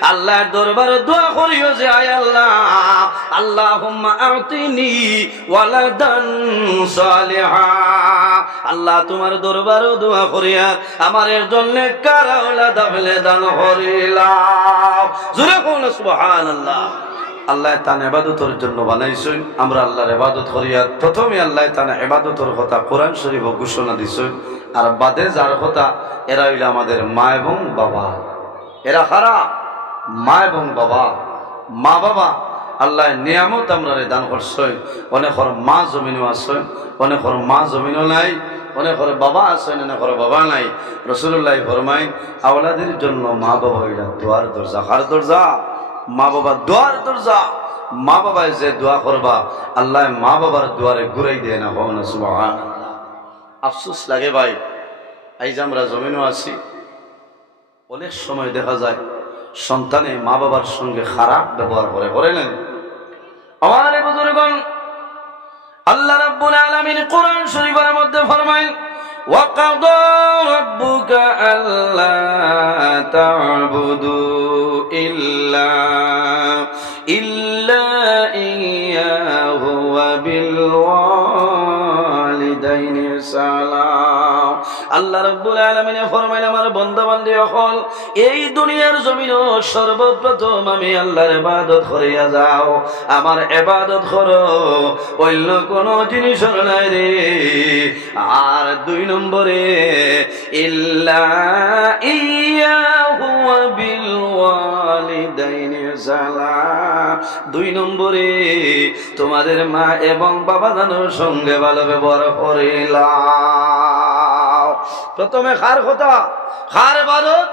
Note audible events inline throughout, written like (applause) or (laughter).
আল্লাহর দরবারে দোয়া করিও যে আয় আল্লাহ। আল্লাহুম্মা আতিনি ওয়ালাদান আল্লাহ তোমার দরবারে দোয়া করিয়া আমার এর জন্য কারা ওলাদা ফেলে দান করিলাম। জোরে কোন আল্লাহ তান এবাদতর জন্য বানাইছেন। আমরা আল্লাহর এবাদত করিয়া প্রথমে আল্লাহ তান এবাদতর কথা কোরআন শরীফ ঘোষণা দিছেন। আর বাদে যার কথা, এরা হইল আমাদের মা এবং বাবা। এরা খারাপ। মা এবং বাবা, মা বাবা আল্লাহ নিয়ামত আমরা দান করছেন অনেকর মা জমিনও আছেন অনেকর মা জমিনও নাই অনেকর বাবা আছেন অনেকর বাবা নাই। রসুল্লাহ ফরমাই আওলাদের জন্য মা বাবা হইলা দোয়ার দরজা। কার দরজা? মা বাবা দোয়ার দরজা। মা বাবায় যে দোয়া করবা, আল্লাহ মা বাবার দুয়ারে ঘুরাই দেয় না হও না সুবাহ আফসোস লাগে ভাই। এই যে আমরা জমিনও আছি। অনেক সময় দেখা যায় সন্তানে মা বাবার সঙ্গে খারাপ ব্যবহার করে করে নেন আমার এ বুজুর্গণ আল্লাহ রাব্বুল আলামিন কোরআন শরীফের মধ্যে ফরমায় وقضى ربك ألا تعبدوا إلا إلا إياه وبالوالدين সালাম আল্লাহ রাব্বুল আলামিনে ফরমাইল, আমার বন্ধু বান্ধব হল এই দুনিয়ার জমিন সর্বপ্রথম আমি আল্লাহর এবাদত করিয়া যাও। আমার এবাদত করো, অন্য কোন জিনিস নাই রে। আর দুই নম্বরে, ইল্লা ইয়াহু বিল ওয়ালিদাইনি দুই নম্বরে, তোমাদের মা এবং বাবা দানোর সঙ্গে ভালো ব্যবহার করিলাম প্রথমে খার কথা খার এবাদত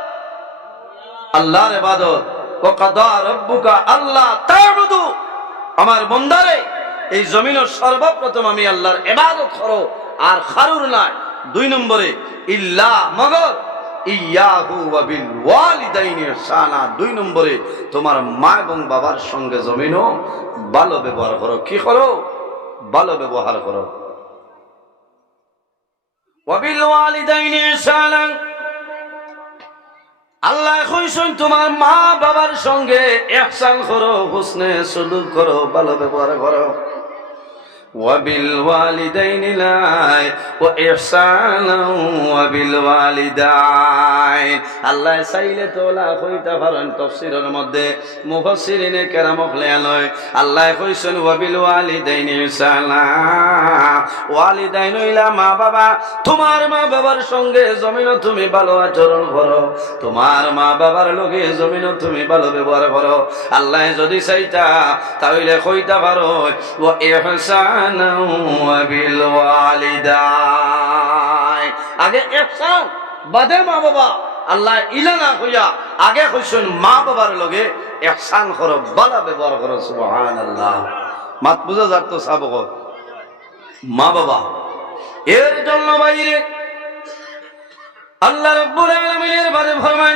আল্লাহর এবাদত ও কাদা রব্বুকা আল্লাহ তা'বুদু। আমার বন্দারে, এই জমিনের সর্বপ্রথম আমি আল্লাহর এবাদত করো, আর খারুর নাই। দুই নম্বরে, ইল্লা মগর, ইয়াহু ওয়া বিল ওয়ালিদাইনি ইহসানা দুই নম্বরে, তোমার মা এবং বাবার সঙ্গে জমিনও ভালো ব্যবহার করো। কি করো? ভালো ব্যবহার করো। ওয়াবিল আল্লাহ কইছেন তোমার মা বাবার সঙ্গে ইহসান করো হুসনে সুলুক করো ভালো ব্যবহার করো। وبالوالدين لا وإحسانا وبالوالدين আল্লাহ চাইলে তোলা কইতা পারেন তফসিরের মধ্যে মুফাসসিরিনে কেরাম লয় আল্লাহ কইছেন ওয়াবিল ওয়ালিদাইনি ইহসানা ওয়ালিদাইন হইলা মা বাবা তোমার মা বাবার সঙ্গে জমিন তুমি ভালো আচরণ করো তোমার মা বাবার লগে জমিন তুমি ভালো ব্যবহার করো আল্লাহ যদি চাইতা তাহলে কইতা পারো ও ইহসানা ওয়া বিল ওয়ালিদাইন আগে ইহসান বাদে মা বাবা, আল্লাহ ইলা না কইয়া আগে কইছেন মা বাবার লগে ইহসান করো ভালো ব্যবহার করো, সুবহানাল্লাহ। মাত বুঝা যাক তো সাবক। মা বাবা, এর জন্য বাইরে আল্লাহ রাব্বুল আলামিনের বারে ফরমান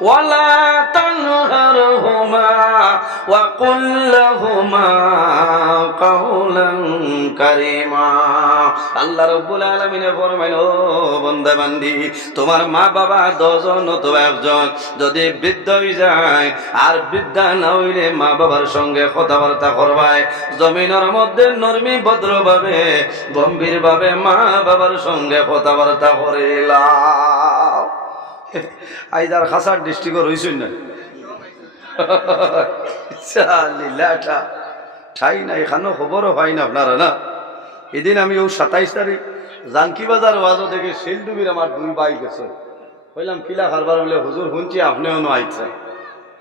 ওয়ালা তানহারহুমা وقل لهما قولا كريما আল্লাহ রব্বুল আলামিনে ফরমাইল ও বান্দা বান্দি তোমার মা বাবা দশজন অথবা একজন যদি বৃদ্ধ হয়ে যায় আর বৃদ্ধা না হইলে মা বাবার সঙ্গে কথাবার্তা করবাই জমিনের মধ্যে নরমি ভদ্রভাবে গম্ভীর ভাবে মা বাবার সঙ্গে কথাবার্তা করিলাম আইদার খাসার ডিস্ট্রিক্ট রইছই না? ঠাই না এখানেও খবরও পাই না আপনারা, না? এদিন আমি ও সাতাইশ তারিখ জানকি বাজার ওয়াজও দেখে শিলডুবির আমার দুই বাইক গেছে। কইলাম, কিলা কারবার বলে, হুজুর, শুনছি আপনিও নো আইছে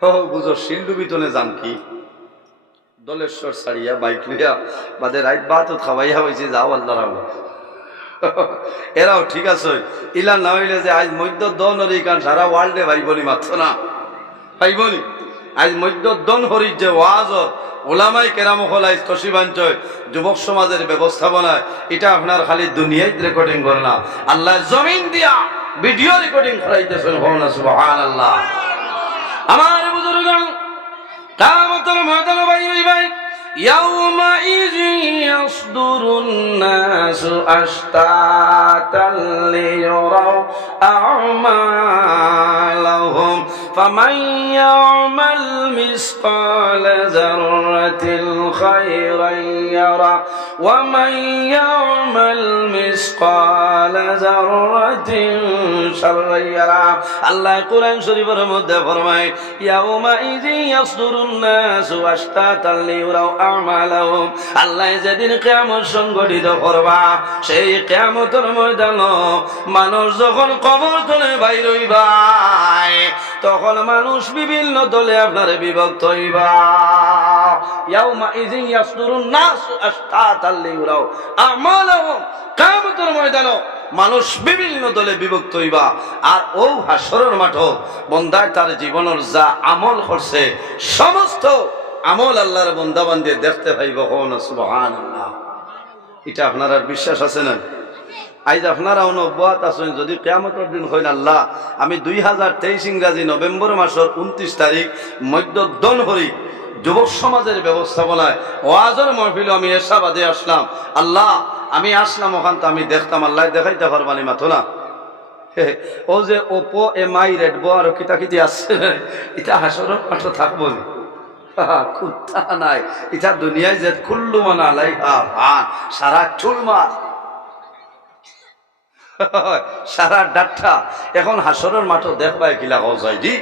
হো বুঝো, শিলডুবি তোনে জানকি? দলেশ্বর সারিয়া বাইক লিয়া বাদে রাইট বাত খাওয়াইয়া হয়েছে যাও আল্লাহ (laughs) এরাও ঠিক আছে। ইলা না হইলে যে আজ মধ্য দন কারণ সারা ওয়ার্ল্ডে ভাই বলি মাত্র না। ভাই বলি আজ মধ্য দন হরির যে ওয়াজ, ওলামাই কেরামখলাই তসিবাঞ্চয়, যুবক সমাজের ব্যবস্থাপনায়। এটা আপনার খালি দুনিয়ায় রেকর্ডিং করে না। আল্লাহ জমিন দিয়া ভিডিও রেকর্ডিং করাইতেছেন হন সুবহান আল্লাহ আমার বুজুর্গ কামতর ময়দান ভাই ওই ভাই يومئذ يصدر الناس أشتاتا ليروا أعمالهم فمن يعمل مثقال ذرة خيرا يرى ومن يعمل مثقال ذرة شرا يرى الله قرآن شريف মধ্যে ফরমায় يومئذ يصدر الناس أشتاتا ليروا أعمالهم আল্লাহ যেদিন কেয়ামত সংগঠিত করবা সেই কেয়ামতের ময়দান মানুষ যখন কবর তোলে বাইর হইবাই তখন মানুষ বিভিন্ন দলে আপনার বিভক্ত হইবা। ইয়াউমা ইযিন ইয়াসদুরুন নাসু আশতাতাল মানুষ বিভিন্ন দলে বিভক্ত হইবা। আর ও হাসরের মাঠ বন্দায় তার জীবনের যা আমল করছে, সমস্ত আমল আল্লাহর বন্দাবান্দি দেখতে পাইব। হন সুবহান আল্লাহ এটা আপনার আর বিশ্বাস আছে না? আজ আপনারা অনব্বত আছেন, যদি কেয়ামতের দিন হইন আল্লাহ, আমি দুই হাজার তেইশ ইংরাজি নভেম্বর মাসের উনত্রিশ তারিখ মধ্যদন হরি যুবক সমাজের ব্যবস্থাপনায় ওয়াজের মহফিল আমি এসাবাদে আসলাম। আল্লাহ, আমি আসলাম ওখান তো আমি দেখতাম আল্লাহ দেখাইতে পারবানি মাথো না। ও যে ওপো এম আই রেড বো, আর কিতা কিতি আসছে এটা হাসরের পাঠও থাকব না। নাই এটা দুনিয়ায় যে কুল্লু মানা ভান, সারা চুলমার (laughs) সারা ডাট্টা এখন হাসরের মাঠও দেখবাই কিলা যায় জি।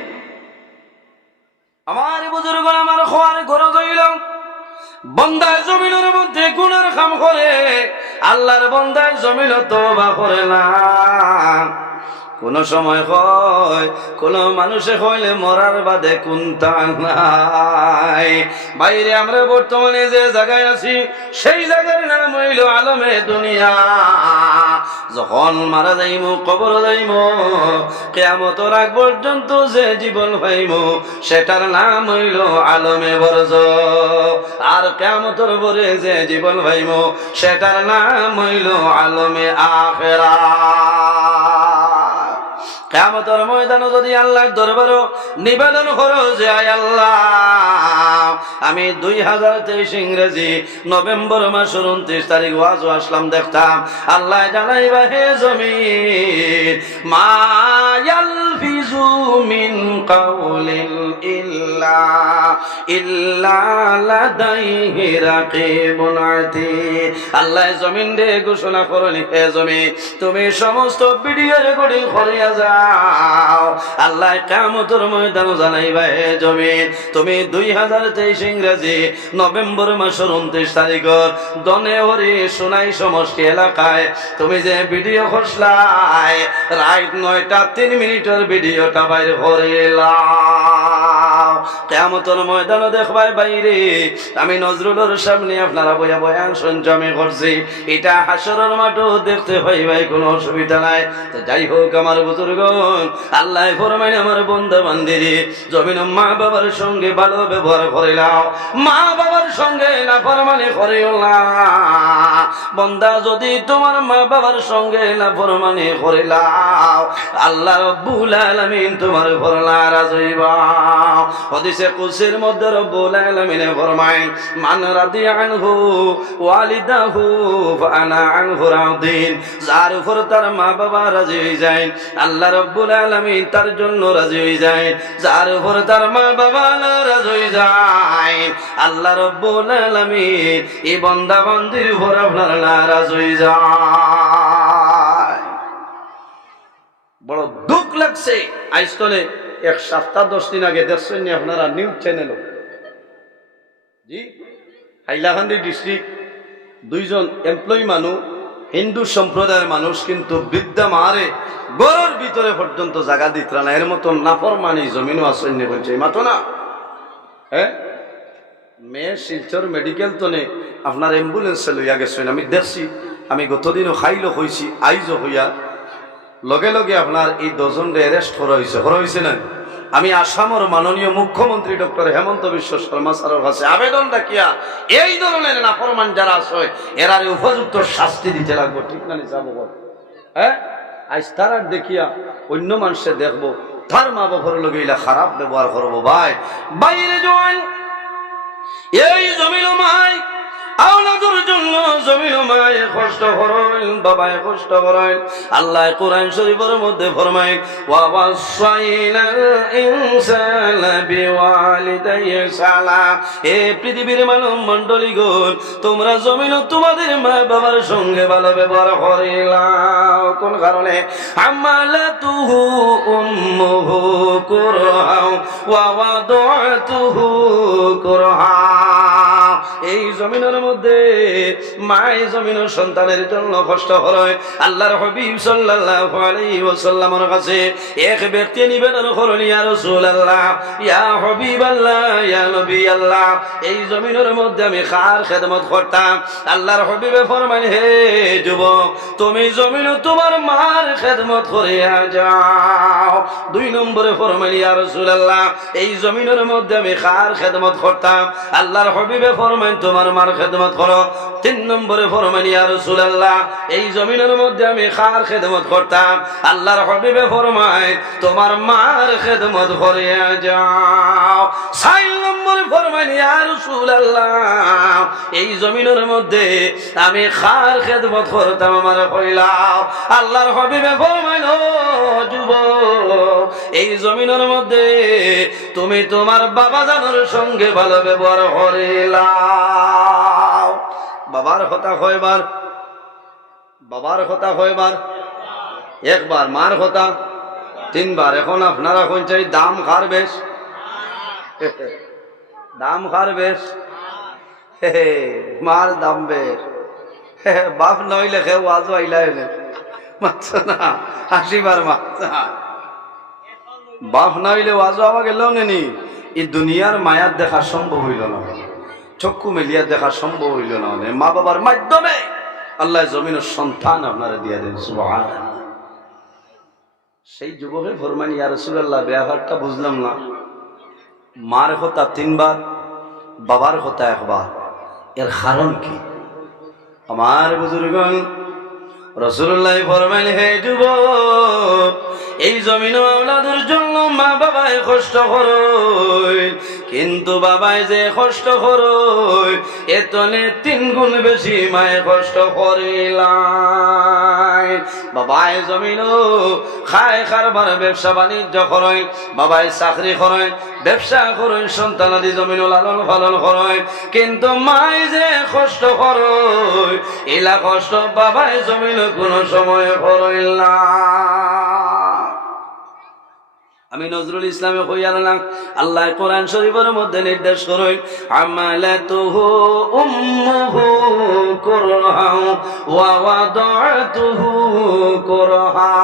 আমার বুজুর্গ, আমার খোয়ার ঘর যাইল বন্দায় জমিনের মধ্যে গুণের খাম করে। আল্লাহর বন্দায় জমিন তো বা করে না। কোন সময় হয়, কোন মানুষে হইলে মরার বাদে কোনটা নাই। বাইরে আমরা বর্তমানে যে জায়গায় আছি, সেই জায়গার নাম হইল আলমে দুনিয়া। যখন মারা যাইম, কবর যাইম, কেয়ামতর আগ পর্যন্ত যে জীবন পাইম, সেটার নাম হইল আলমে বরজ। আর কেয়ামতর পরে যে জীবন পাইম, সেটার নাম হইল আলমে আখেরা কেমতর ময়দানে যদি আল্লাহর দরবারও নিবেদন করো যে, আয় আল্লাহ, আমি দুই হাজার তেইশ ইংরেজি নভেম্বর মাসের উনত্রিশ তারিখ ওয়াজ আসলাম, দেখতাম আল্লাহ জানাই বা হে জমিন মায়াল ফিজু মিন কাউলিল ইল্লা ইল্লা লাদাইহি রাকিবুন আতীদ আল্লাহ জমিন রে ঘোষণা করলি হে জমিন, তুমি সমস্ত ভিডিও রেকর্ডিং করিয়া যাও আল্লাহ কামতর ময়দান জানাইবা হে জমিন, তুমি দুই হাজার তেইশ ইংরেজি নভেম্বর মাসের উনত্রিশ তারিখর দনে হরি সোনাই সমষ্টি এলাকায় তুমি যে ভিডিও খসলাই রাইট নয়টা তিন মিনিটের ভিডিওটা বাইরে হরিলাম কেমতর ময়দান দেখবাই বাইরে আমি নজরুলের সামনে আপনারা বয়া বয়ান সঞ্চমে করছি। এটা হাসরের মাঠও দেখতে পাই ভাই, কোনো অসুবিধা নাই। তো যাই হোক আমার বুজুর্গ আল্লাহ ফরমাই আমার বন্ধু বান্দিরি জমিন মা বাবার সঙ্গে ভালো ব্যবহার করিলাম মা বাবার সঙ্গে না ফরমানি করিও না। বন্দা, যদি তোমার মা বাবার সঙ্গে না ফরমানি করিলাম আল্লাহ রব্বুল আলামিন তোমার ফরলা রাজইবা হদিসে কুসির মধ্যে রব্বুল আলামিনে ফরমায়, মান রাদি আনহু ওয়ালিদাহু ফানা আনহু রাদিন। যার উপর তার মা বাবা রাজি হয়ে যায়, আল্লাহ রব্বুল আলামিন তার জন্য রাজি হয়ে যায়। যার উপর তার মা বাবা নারাজ হয়ে যায়, আল্লাহ রব্বুল আলামিন এই বন্দা বান্দির উপর আপনার নারাজ হয়ে যায়। বড় দুঃখ লাগছে আইস্তলে এক সপ্তাহ, দশ দিন আগে দেখছেন আপনারা নিউজ চ্যানেল জি, হাইলাকান্দি ডিস্ট্রিক্ট, দুইজন এমপ্লয়ি মানুষ হিন্দু সম্প্রদায়ের মানুষ, কিন্তু বিদ্যা মারে গরর ভিতরে পর্যন্ত জায়গা দিত না। এর মতন নাফর মানি জমিনও আসেননি বলছে মাতো না। হ্যাঁ? মেয়ে শিলচর মেডিকেল নে আপনার অ্যাম্বুলেন্সে লইয়া গেছেন। আমি দেখছি, আমি গতদিনও খাইলো হয়েছি আইজও হইয়া লগে লগে আপনার এই দশজনরে অ্যারেস্ট করা হয়েছে। করা হয়েছে না? আমি আসামের মাননীয় মুখ্যমন্ত্রী ডক্টর হেমন্ত বিশ্ব শর্মা স্যারের কাছে আবেদন রাখিয়া এই ধরনের নাফরমান যারা আছে এরারে উপযুক্ত শাস্তি দিতে লাগবো। ঠিক না নিজাম হ্যাঁ? আজ তার দেখিয়া অন্য মানুষে দেখব, তার মা বাবার লোক এলা খারাপ ব্যবহার করব। ভাই, বাইরে জোয়ান, এই জমিন মাই আওলাদুর জন্য জমিন মায়ে কষ্ট করেন বাবায় কষ্ট করেন আল্লাহ কোরআন শরীফের মধ্যে ফরমায়, ওয়া ওয়াসাইনাল ইনসানা বিওয়ালিদাইহি সালা। এ পৃথিবীর মানব মণ্ডলী গুণ তোমরা জমিন তোমাদের মা বাবার সঙ্গে ভালো ব্যবহার করিলাম কোন কারণে? আমালাতুহু উম্মুহু কুরহাও ওয়া ওয়াদাতুহু কুরহা এই জমিনের মধ্যে মাই জমিনের সন্তানের জন্য কষ্ট হয় আল্লাহর হবিব সাল্লাল্লাহু আলাইহি ওয়াসাল্লামের কাছে এক ব্যক্তি নিবেদন করল ইয়া রাসূলুল্লাহ, ইয়া হাবিবাল্লাহ, ইয়া নবী আল্লাহ এই জমিনের মধ্যে আমি খার খেদমত করতাম? আল্লাহর হবিবে ফরমান হে যুবক, তুমি জমিন তোমার মার খেদমত করিয়া যাও। দুই নম্বরে ফরমান ইয়া রাসূলুল্লাহ, এই জমিনের মধ্যে আমি খার খেদমত করতাম? আল্লাহর হবিবে ফরমান তোমার মার খেদমত করো। তিন নম্বরে ফরমান ইয়া রাসূলুল্লাহ এই জমিনের মধ্যে আমি খার খেদমত করতাম। আল্লাহর হবিবে ফরমায়, তোমার মার খেদমত করিয়া যাও। চার নম্বরে ফরমান ইয়া রাসূলুল্লাহ এই জমিনের মধ্যে আমি খার খেদমত করতাম, আমার কইলাও আল্লাহর হবিবে ফরমান ও যুবক, এই জমিনের মধ্যে তুমি তোমার বাবা জানোর সঙ্গে ভালো ব্যবহার করিলাও বাবার কথা কয়বার? বাবার কথা কয়বার? একবার। মার কথা? তিনবার। এখন আপনারা কোন চাই দাম খার বেশ? দাম খার বেশ? মার দাম বেশ। বাপ নইলে খেয়ে আজও আইলা এলে মাছ না হাসিবার বাপ না হইলে ওয়াজও আমাকে লঙেনি এই দুনিয়ার মায়ার দেখা সম্ভব হইল না। চক্ষু মেলিয়া দেখা সম্ভব হইল না মানে মা বাবার মাধ্যমে আল্লাহ জমিনের সন্তান আপনারা দিয়া দেন সেই যুবকে ফরমানি, ইয়া রাসূলুল্লাহ, ব্যবহারটা বুঝলাম না। মার কথা তিনবার, বাবার কথা একবার। এর কারণ কি? আমার বুজুর্গণ রসুল্লাহ ফরমাইল হে যুবক, এই জমিন জন্য মা বাবায় কষ্ট করই, কিন্তু বাবায় যে কষ্ট করই এতনে তিন গুণ বেশি মায়ে কষ্ট করিলাই। বাবায় জমিন খায় খারবার ব্যবসা বাণিজ্য করই বাবায় চাকরি করই, ব্যবসা করই সন্তানাদি জমিন লালন পালন করই, কিন্তু মায় যে কষ্ট করই, এলা কষ্ট বাবায় জমিন কোনো সময় না আমি নজরুল ইসলামে কইয়ালাম আল্লাহ কোরআন শরীফের মধ্যে নির্দেশ করই আমালাতুহু উম্মুহু কুরহাউ ওয়া ওয়াদাতুহু কুরহা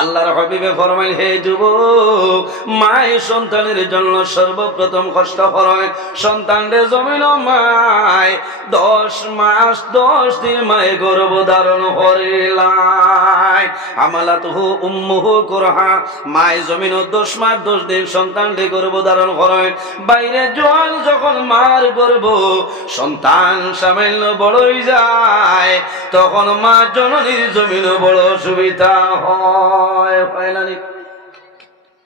আল্লাহর হাবিবে ফরমাইল, হে যুবক মাই সন্তানের জন্য সর্বপ্রথম কষ্ট করে সন্তানদের জমিন মায়। দশ মাস, দশ দিন মায়ে গর্ভ ধারণ করিলাই আমালাতুহু উম্মুহু কুরহা মায় জমিন দশ মাস গর্ব ধারণ করেন। বাইরে জোয়ান যখন মার সন্তান সামান্য বড়ই যায়। তখন মা জননীর জমিন বড় সুবিধা হয়। ফাইনালি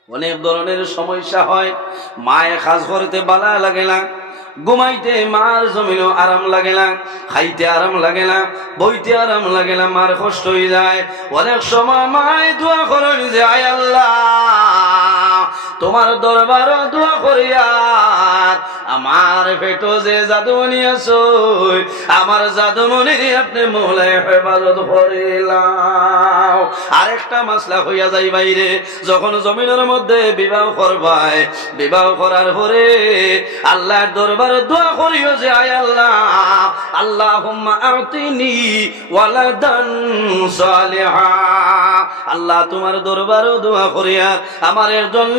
অনেক ধরনের সমস্যা হয়। মায়ে খাস করতে বালা লাগে না। ঘুমাইতে মার জমিনও আরাম লাগে না, খাইতে আরাম লাগে না, বইতে আরাম লাগে না, মার কষ্ট হয়ে যায়। অনেক সময় মায় দোয়া করেন যে, আয় আল্লাহ। তোমার দরবার দোয়া করিয়া আমার পেটো যে জাদুমণি আছো আমার জাদুমণি আপনি মোলায় হেফাজত করিলাম আরেকটা মাসলা হইয়া যাই বাইরে, যখন জমিনের মধ্যে বিবাহ করবাই বিবাহ করার পরে আল্লাহর দরবারে দোয়া করিও যে, আয় আল্লাহ আল্লাহ আতিনি ওয়ালাদান সালিহা। আল্লাহ তোমার দরবারও দোয়া করিয়া আমার জন্য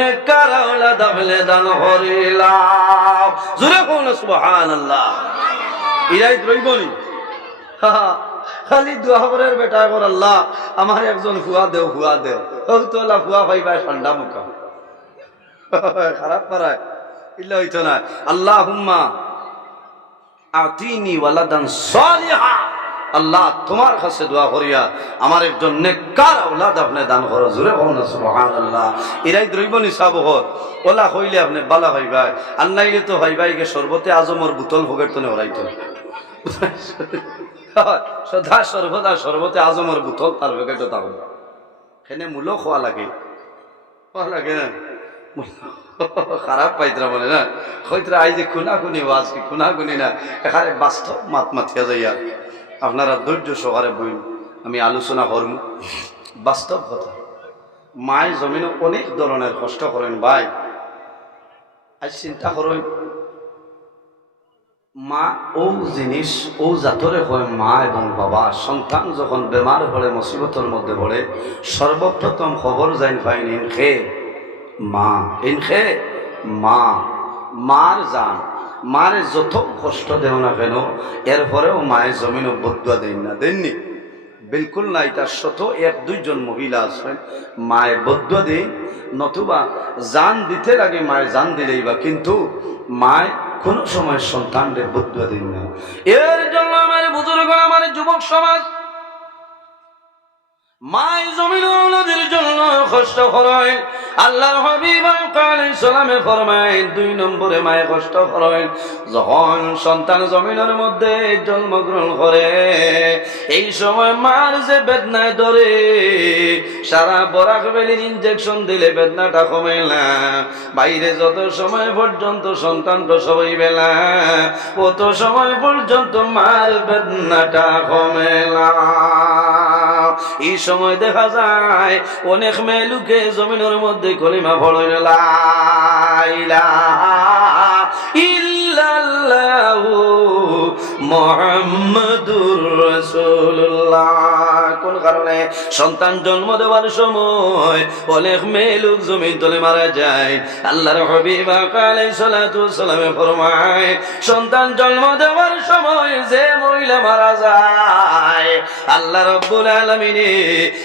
বেটা আল্লাহ। আমার একজন হুয়া দেও হুয়া দেও। তো হুয়া পাইবা ঠান্ডা মুখা। খারাপ পারায় ইল্লা হইতো না। আল্লাহ হুম্মা আতিনি ওয়ালাদান সালিহা। আল্লাহ তোমার কাছে দোয়া করিয়া আমার একজন নেককার আওলাদ আপনি দান করো। জোরে হন সুবহানাল্লাহ। ইরাই দ্রৈব নিসাব হর ওলা হইলে আপনি বালা ভাই ভাই আর নাইলে তো ভাই ভাইকে সর্বতে আজমর বোতল ভোগের তো হরাইতো (laughs) সদা সর্বদা সর্বতে আজমর বোতল তার ভোগের তো তাহলে। সেনে মূল খোয়া লাগে। খোয়া লাগে না? (laughs) খারাপ পাইতরা বলে না? হইতরা আই যে খুনা খুনি ওয়াজ কি খুনা খুনি না। এখানে বাস্তব মাত মাথিয়া যাইয়া। আপনারা ধৈর্য সহকারে বইন, আমি আলোচনা করব বাস্তব কথা মায় জমিনে অনেক ধরনের কষ্ট করেন ভাই। আজ চিন্তা করেন, মা ও জিনিস ও জাতরে হয় মা এবং বাবা। সন্তান যখন বেমার হলে, মুসিবতের মধ্যে পড়ে, সর্বপ্রথম খবর যাইন পাইন ইনখে মা। ইনখে মা। মার যান মারে যত কষ্ট দেও না কেন এরপরেও মায়ের জমিন বদুয়া দেন না দেননি বিলকুল না, এটা শত, এক, দুইজন মহিলা আছেন, মায়ের বদুয়া দিন, নতুবা জান দিতে লাগে, মায়ের জান দিলেই বা, কিন্তু মায় কোনো সময় সন্তানদের বদুয়া দিন না। এর জন্য আমার বুজুর্গ, আমার যুবক সমাজ মায় জমিন ওলাদের জন্য কষ্ট করেন। আল্লাহ হাবিব আলাইহিস সালামে ফরমায় দুই নম্বরে মায়ে কষ্ট করেন। যখন সন্তান জমিনের মধ্যে জন্মগ্রহণ করে, এই সময় মার যে বেদনায় ধরে, সারা বরাক বেলির ইনজেকশন দিলে বেদনাটা কমে না। বাইরে যত সময় পর্যন্ত সন্তান হইবে না অত সময় পর্যন্ত মার বেদনাটা কমে না। এই সময় দেখা যায় অনেক মেয়ে লুকে জমিনের মধ্যে কলিমা ফলইল ইল্লাল্লাহু মোহাম্মদুর রাসূলুল্লাহ। কোন কারণে? সন্তান জন্ম দেওয়ার সময় অনেক মেয়ে লোক জমিন তলে মারা যায়। আল্লাহর সালাতু ফরমায়, সন্তান জন্ম দেওয়ার সময় যে মহিলা মারা যায়, আল্লাহ রাব্বুল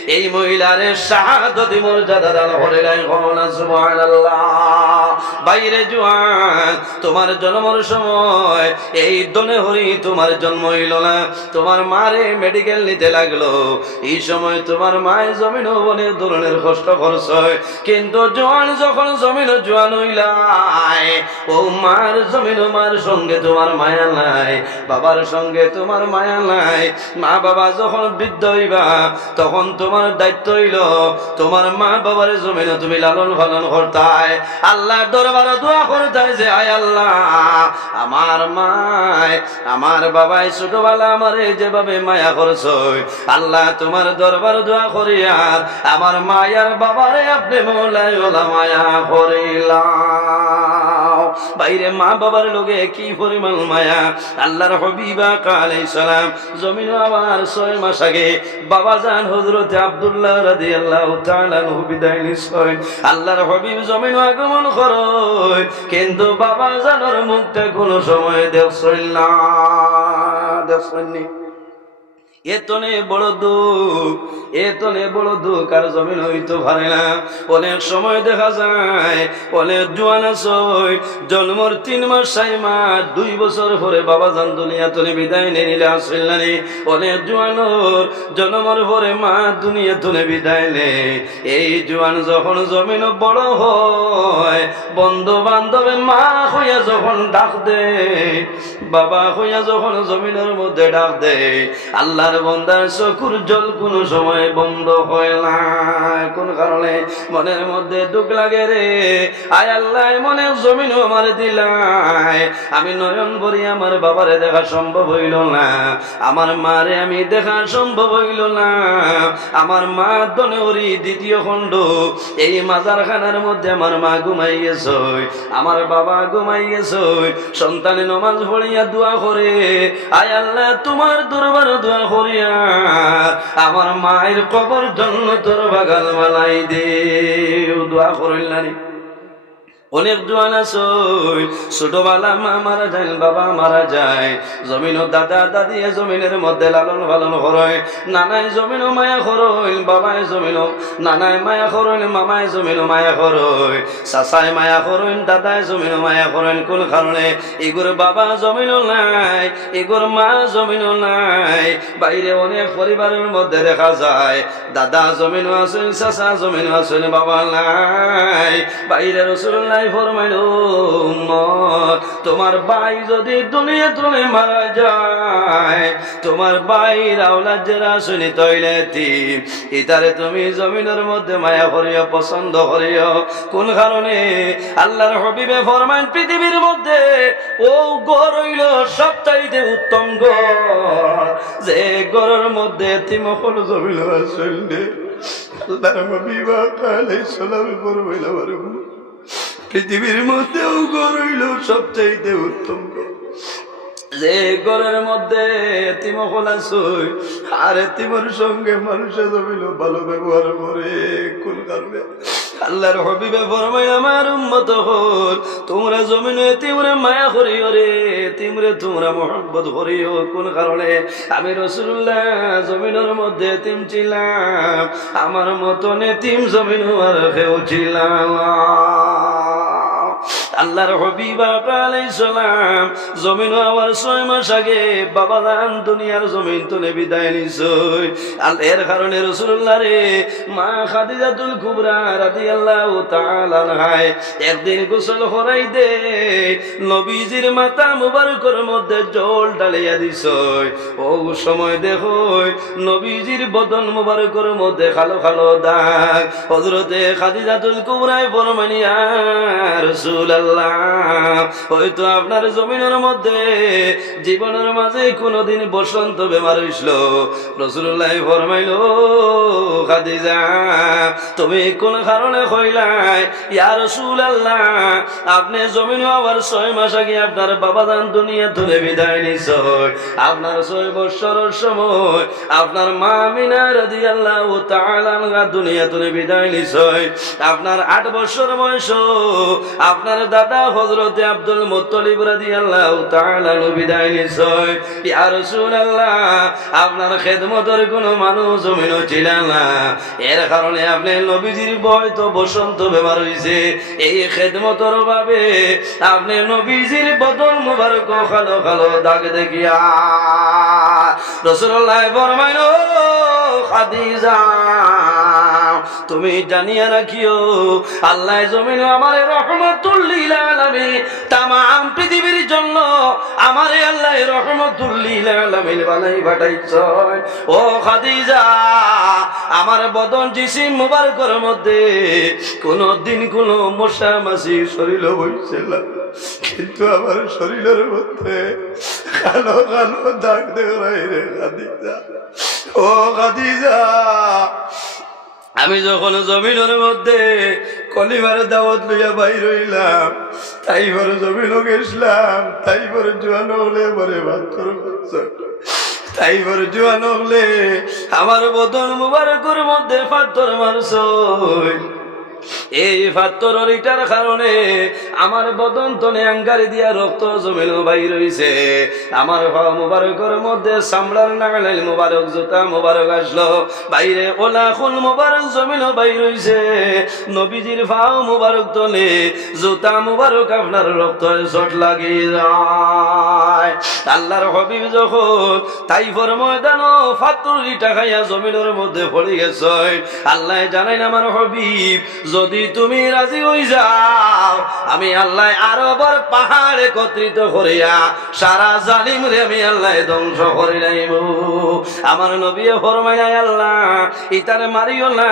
এই মহিলার শাহাদতি মর্যাদা দান করে নাই। না সুবহানাল্লাহ। বাইরে জোয়ান, তোমার জন্মের সময় এই দনে হরি তোমার জন্ম হইল না। তোমার মারে মেডিকেল নিতে লাগল। এই সময় তোমার মায়ের জমিন অনেক ধরনের কষ্ট খরচ হয়। কিন্তু জোয়ান যখন জমিন জোয়ান হইলাই ও মার জমিন মার সঙ্গে তোমার মায়া নাই, বাবার সঙ্গে তোমার মায়া নাই। মা বাবা যখন বৃদ্ধ হইবা, তখন তোমার দায়িত্ব হইল, তোমার মা বাবার জমিনে তুমি লালন পালন করতাই আল্লাহ দরবার দোয়া করতাই যে, আয় আল্লাহ, আমার মায়, আমার বাবাই ছোটবেলা আমারে যেভাবে মায়া করছ, আল্লাহ তোমার দরবার দোয়া করিয়া আমার মায়ার বাবারে আপনি ওলা মায়া করিলাম বাইরে মা বাবার লোকে কি পরিমাণ মায়া? আল্লাহর হবিবা কালাই সালাম জমিন আবার ছয় মাস আগে বাবা জান হজরত আব্দুল্লাহ রাদি আল্লাহ বিদায় নিশ্চয়। আল্লাহর হবিব জমিন আগমন করয় কিন্তু বাবা জানোর মুখটা কোনো সময় দেখছই না দেখছনি এতনে বড় দুঃখ এতনে বড় দুঃখ, আর জমিন হইতে পারে না অনেক সময় দেখা যায়, অনেক জোয়ান আসই জন্মর তিন মাস চাই মাস, দুই বছর পরে বাবা জান দুনিয়া তনে বিদায় নিয়ে নিলে আসিল না নি। অনেক জোয়ানোর জন্মর পরে মা দুনিয়া তনে বিদায় নে এই জোয়ান যখন জমিন বড় হয় বন্ধু বান্ধবে মা হইয়া যখন ডাক দে বাবা হইয়া যখন জমিনের মধ্যে ডাক দে আল্লাহর বন্দার চকুর জল কোন সময় বন্ধ হয় না। কোন কারণে মনের মধ্যে দুঃখ লাগে রে? আয় আল্লাহ মনে জমিন আমার দিলাই আমি নয়ন ভরি আমার বাবারে দেখা সম্ভব হইল না। আমার মারে আমি দেখা সম্ভব হইল না। আমার মা দনেওরি দ্বিতীয় খণ্ড, এই মাজার খানার মধ্যে আমার মা ঘুমাই গেছ আমার বাবা ঘুমাই গেছ সন্তানে নমাজ পড়িয়া দোয়া করে, আয় আল্লাহ তোমার দরবার দোয়া করিয়া আমার মায়ের কবর জন্য তোর বাগাল মালাই দে দোয়া করিল না। অনেক জোয়ান আসই ছোটবেলা মা মারা যায়, বাবা মারা যায়। জমিন দাদা দাদি এ জমিনের মধ্যে লালন পালন করয় জমিন মায়া করইল বাবাই জমিন নানাই মায়া করইল মামাই জমিন মায়া করয় চাচাই মায়া করইন দাদাই জমিন মায়া করেন। কোন কারণে? এগুর বাবা জমিন নাই এগুর মা জমিন নাই। বাইরে অনেক পরিবারের মধ্যে দেখা যায়, দাদা জমিনও আছেন, চাচা জমিনও আছেন, বাবা নাই। বাইরে রসুল্লাহ ফরমাইল উম্মত, তোমার ভাই যদি দুনিয়া তুলে মারা যায় তোমার ভাইয়ের আওলাদ যারা শুনি তৈলে ইতারে তুমি জমিনের মধ্যে মায়া করিও পছন্দ করিও। কোন কারণে? আল্লাহর হবিবে ফরমান পৃথিবীর মধ্যে ও গড় হইল সবচাইতে উত্তম গড়। যে গড়ের মধ্যে তিমকল জমিল আসলে আল্লাহর হবিবা কালাই সালামে পড়বেন আমার পৃথিবীর মধ্যেও গড় হইল সবচাইতে উত্তম যে ঘরের মধ্যে এতিম খোলাছই আর এতিমর সঙ্গে মানুষে জমিল ভালো ব্যবহার করে কোন কারণে? আল্লাহর হবিবে ফরমাই আমার উম্মত হল, তোমরা জমিনে এতিমরে মায়া করিও রে, এতিমরে তোমরা মোহাম্মত করিও। কোন কারণে? আমি রসুল্লাহ জমিনের মধ্যে এতিম ছিলাম, আমার মতন এতিম জমিন আর কেউ ছিলাম। আল্লাহর হবিবা সালাম, জমিন আমার ছয় মাস আগে বাবা দান দুনিয়ার জমিন তুলে বিদায় নিছই। আল, এর কারণে রাসূলুল্লাহ রে, মা খাদিজাতুল কুবরা রাদিয়াল্লাহু তাআলা আনহাই একদিন গোসল করাই দে নবীজির মাথা মুবারকের মধ্যে জল ঢালিয়া দিছই। ও সময় দেখো, নবীজির বদন মুবারকের মধ্যে খালো খালো দাগ। হযরতে খাদিজাতুল কুবরায় ফরমানিয়া হয়তো আপনার জমিনের মধ্যে, জীবনের মাঝে কোনোদিন বসন্ত বেমার রসুল্লাহ ফরমাইল, খাদিজা, তুমি কোন কারণে রসুল আল্লাহ আপনি জমিন আবার ছয় মাস আগে আপনার বাবা দান দুনিয়া তুলে বিদায় নিছ আপনার ছয় বৎসরের সময় আপনার মা মিনা রাদি আল্লাহ দুনিয়া তুলে বিদায় নিছ আপনার আট বছর বয়স আপনার দাদা হজরতে আব্দুল মুত্তলিব রাদিয়াল্লাহু তাআলা বিদায় নিছয় ইয়া রাসূলুল্লাহ, আপনার খেদমতের কোনো মানুষ জমিন ছিল না। এর কারণে আপনি নবীজির বয় তো বসন্ত বেমার হইছে। এই খেদমতের ভাবে আপনি নবীজির বদন মুবারক খালো খালো দাগ দেখিয়া রাসূলুল্লাহ ফরমাইল খাদিজা তুমি জানিয়া রাখিও, আল্লাহ জমিন আমার রহমতুল্লিল আলামিন, তামাম পৃথিবীর জন্য আমারে আল্লাহ রহমতুল্লিল আলামিন বানাই পাঠাইছ ও খাদিজা, আমার বদন জিসিম মুবারকের মধ্যে কোন দিন কোন মশা মাসি শরীর হইছিল কিন্তু আমার শরীরের মধ্যে কালো কালো দাগ দেখাই রে খাদিজা। ও খাদিজা আমি যখন জমিনের মধ্যে কলিমার দাওয়াত লইয়া বাইর হইলাম, তাই বড় জমিন গেছিলাম, তাই বড় জোয়ান হলে বরে ভাতর তাই বড় জোয়ান হলে আমার বদন মুবারকর মধ্যে পাথর মারছ। এই ফাত্তরের ইটার কারণে আমার বদন তনে আঙ্গারি দিয়া রক্ত জমিল বাইর হইছে আমার ভাও মুবারকের মধ্যে সামলার নাগালাইল মুবারক জুতা মুবারক আসলো। বাইরে ওলা খুল মুবারক জমিল বাইর হইছে নবীজির ভাও মুবারক তলে জুতা মুবারক আপনার রক্ত চট লাগি যায়। আল্লাহর হবিব যখন তাইফর ময়দান ফাত্তর ইটা খাইয়া জমিনের মধ্যে পড়ে গেছে। আল্লাহ জানাই আমার হবিব, যদি তুমি রাজি হই যাও, আমি আল্লাহ আরও বর পাহাড় একত্রিত করিয়া সারা জালিম রে আমি আল্লাহ ধ্বংস করে নাইব আমার নবী ফরমাই আল্লাহ, ইতারে মারিও না